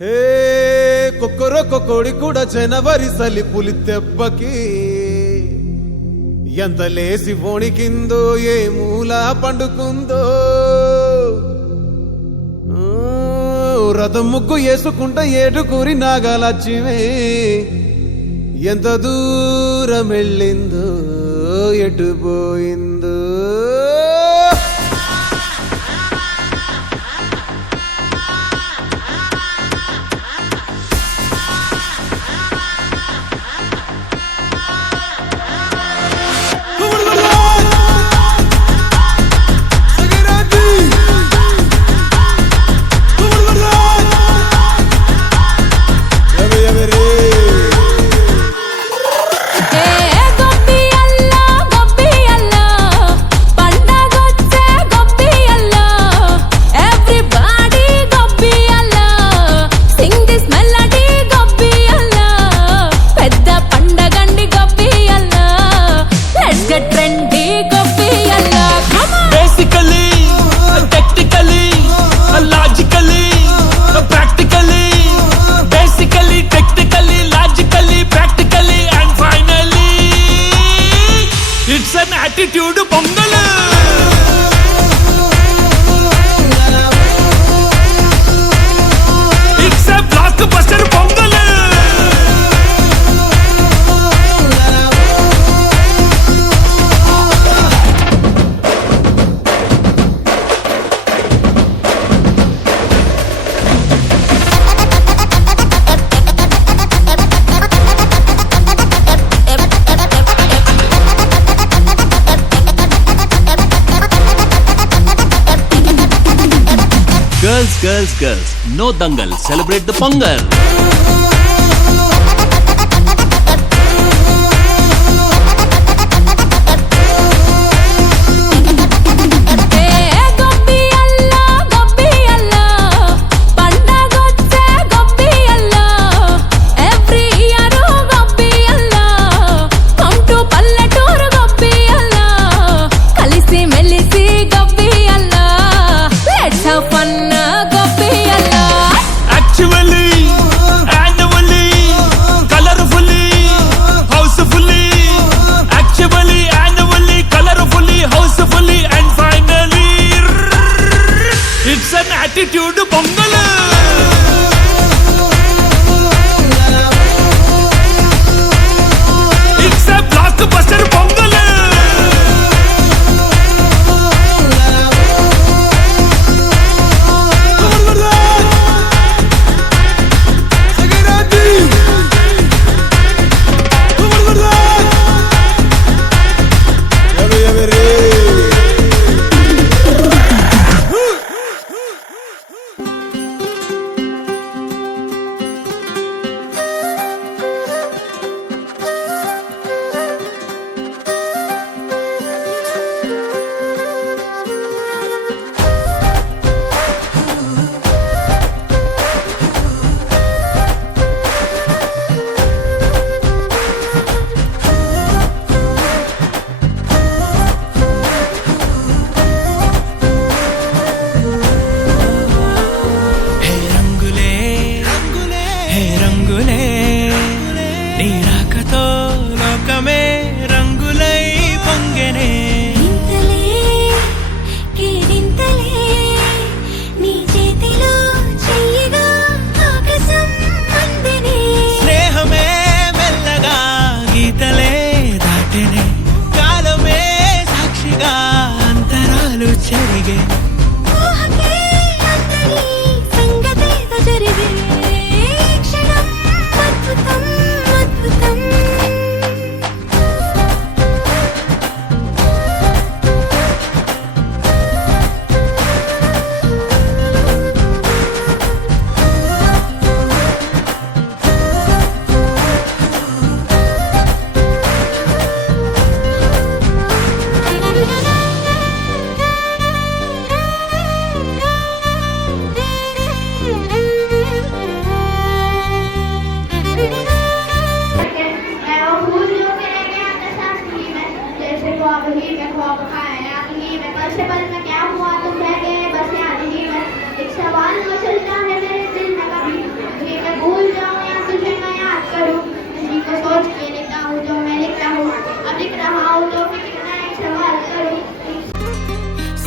హే కొక్కరొక్క కోడి కూడా జనవరి సలి పులి దెబ్బకి ఎంత లేసి వణికిందో ఏ మూల పండుకుందో రథం ముగ్గు వేసుకుంట ఏడుకూరి నాగలక్ష్మి ఎంత దూరం వెళ్ళిందో ఎటు పోయిందో attitude pongal it's a block buster pongal Girls, no dangal, celebrate the Pongal.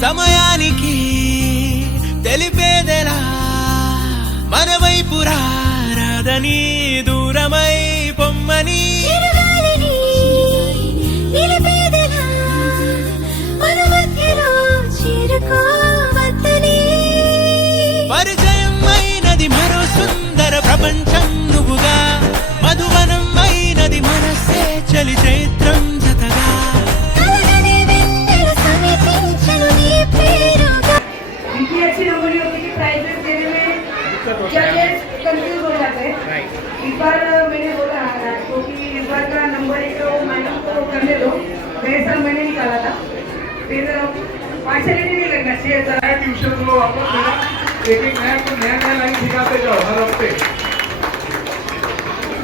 సమయానికి తెలిపేదెలా మన వైపు రాదని దూరమై పొమ్మని పరిచయం అయినది మరో సుందర ప్రపంచం నువ్వుగా మధువనం అయినది మనసే చలి చైత్రం జతగా अच्छी नंबर होती है प्राइजेस देने में जजेस कंफ्यूज हो जाते हैं। इस बार मैंने बोला क्योंकि इस बार का नंबर एक तो मैडम को करने दो, मेरे साल मैंने निकाला था, फिर पार्शलिटी नहीं करना चाहिए था। ट्यूशन लो वापस लेना, एक नया लाइन सिखाते जाओ हर हफ्ते।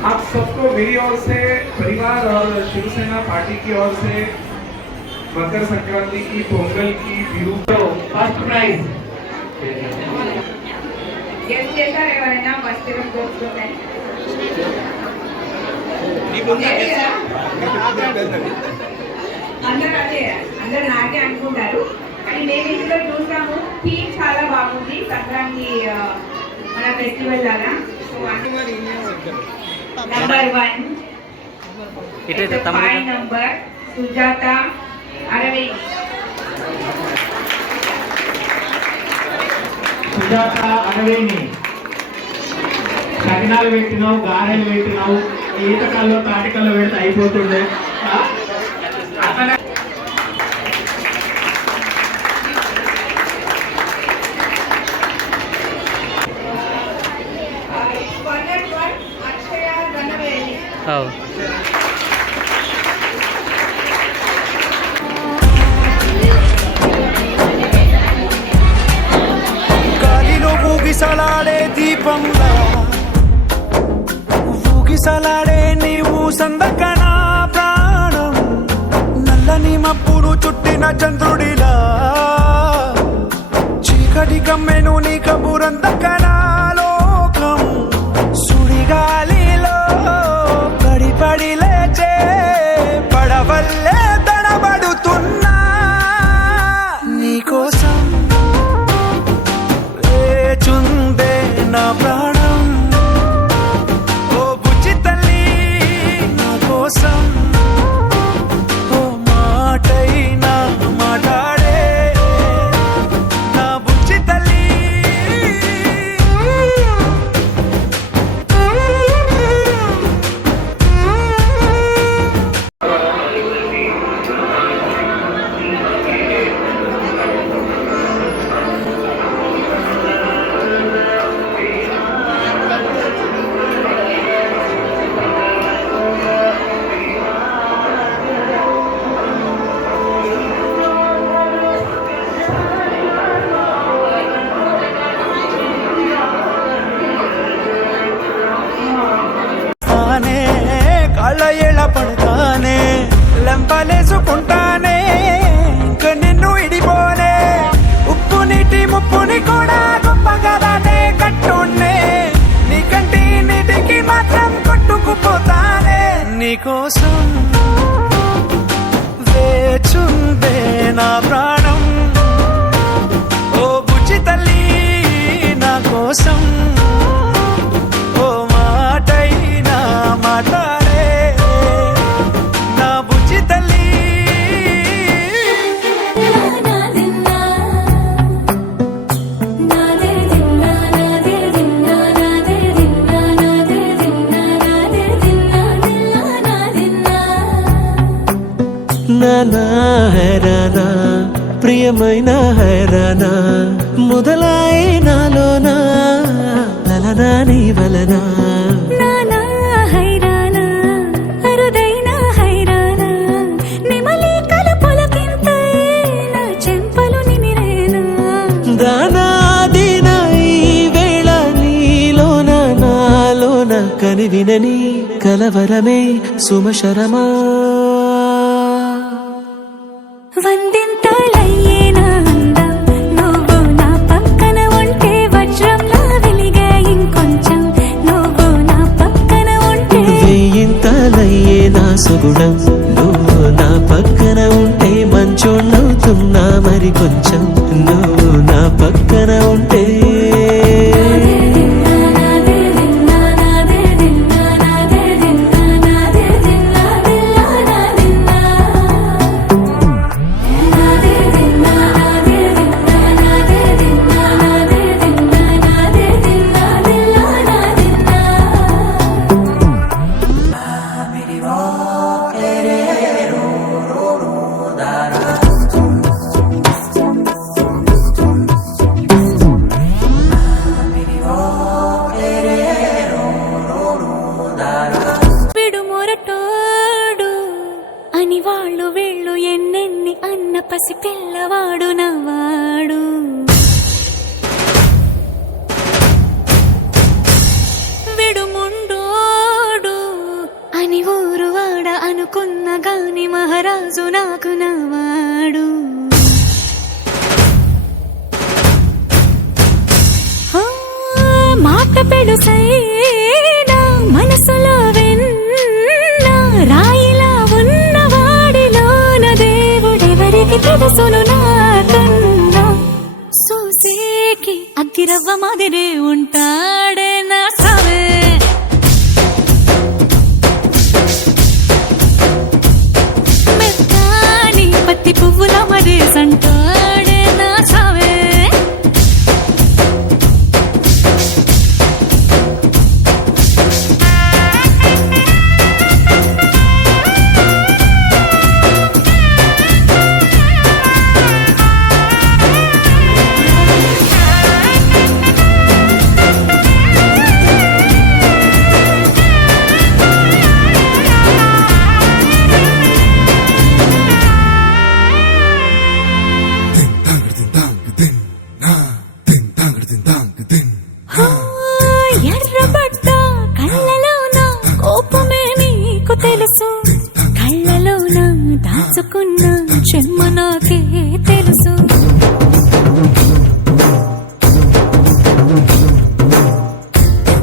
आप सबको मेरी ओर से, परिवार और शिवसेना पार्टी की ओर से मकर संक्रांति की, पोंगल की, बिहू फर्स्ट प्राइज गेस्ट చేశారు ఎవరైనా ఫస్ట్ టైం దొరుకుతాయి అందరూ నాకే అనుకుంటారు కానీ మేము ఇంట్లో చూసాము థీమ్ చాలా బాగుంది సంక్రాంతి మన ఫెస్టివల్ లాగా నెంబర్ 1 5 నంబర్ సుజాత 60 సుజాత 60 సకినాలు పెట్టినావు, గారెలు పెట్టినావు, ఈతకాల్లో తాటికల్లో పెడితే అయిపోతుండే. ఊగిసలాడే దీపంలా ఊగిసలాడే నీవు సందకనా ప్రాణం నల్లని మబ్బులు చుట్టిన చంద్రుడిలా చీకటి కమ్మెను నీ కబురందకనా లోకం సుడిగాలిలో పడి పడి లేచే పడవల్లే తడబడుతున్నా నీకోసం చుందే నా ప్రాణం ఓ బుజ్జి తల్లి నా కోసం ఓ మాటైనా మాట్లాడే నా బుజ్జి తల్లి కాళ్ళ ఏళ్ళ పడతానే లెంపలేసుకుంటానే ఇంక నిన్ను ఇడిపోనే ఉప్పు నీటి ముప్పుని కూడా గొప్పగా దాటే కట్టున్నే నీ కంటి నీటికి మాత్రం కొట్టుకుపోతానే నీకోసం వేచుందే నా ప్రాణం ఓ బుజ్జి తల్లి నా కోసం ఓ మాటైనా మాట్లాడే నా బుజ్జి తల్లి నానా హైరానా ప్రియమైన హైరానా మొదలై నాలోనా లలనా నీ వలనా కని వినని కలవరమే సుమశరమా వందింతలయ్యేనా అందం నువ్వు నా పక్కన ఉంటే వజ్రంలా వెలిగే ఇంకొంచెం నువ్వు నా పక్కన ఉంటే వేయింతలయ్యేనా సుగుణం నువ్వు నా పక్కన ఉంటే మంచోణ్ణవుతున్నా మరి కొంచెం పసి పిల్లవాడు నవ్వాడు. విడుముండోడు అని ఊరు వాడ అనుకున్న గాని మహారాజు నాకు నవ్వాడు. మాట పెడుసైనా మనసులో వెన్న రాయిలా ఉన్నవాడిలోన దేవుడెవరికి తెలుసును నాకన్నా. సూసేకి అగ్గిరవ్వ మాదిరే ఉంటాడే నా సావే. మెత్తాని పత్తి పువ్వుల మరేసంటాడే నా సావే. ఎర్రబడ్డ కళ్ళలోన కోపమే నీకు తెలుసు. కళ్ళలోన దాచుకున్న చెమ్మ నాకే తెలుసు.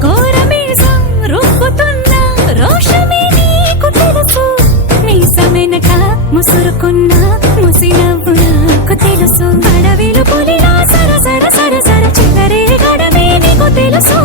ఘోరమీసం రుక్కుతున్న రోషమే నీకు తెలుసు. మీసమెనక ముసురుకున్న ముసినవ్వు నాకు తెలుసు. అడవిలు పులిలా సర సర సర సర చివరే గడమే నీకు తెలుసు.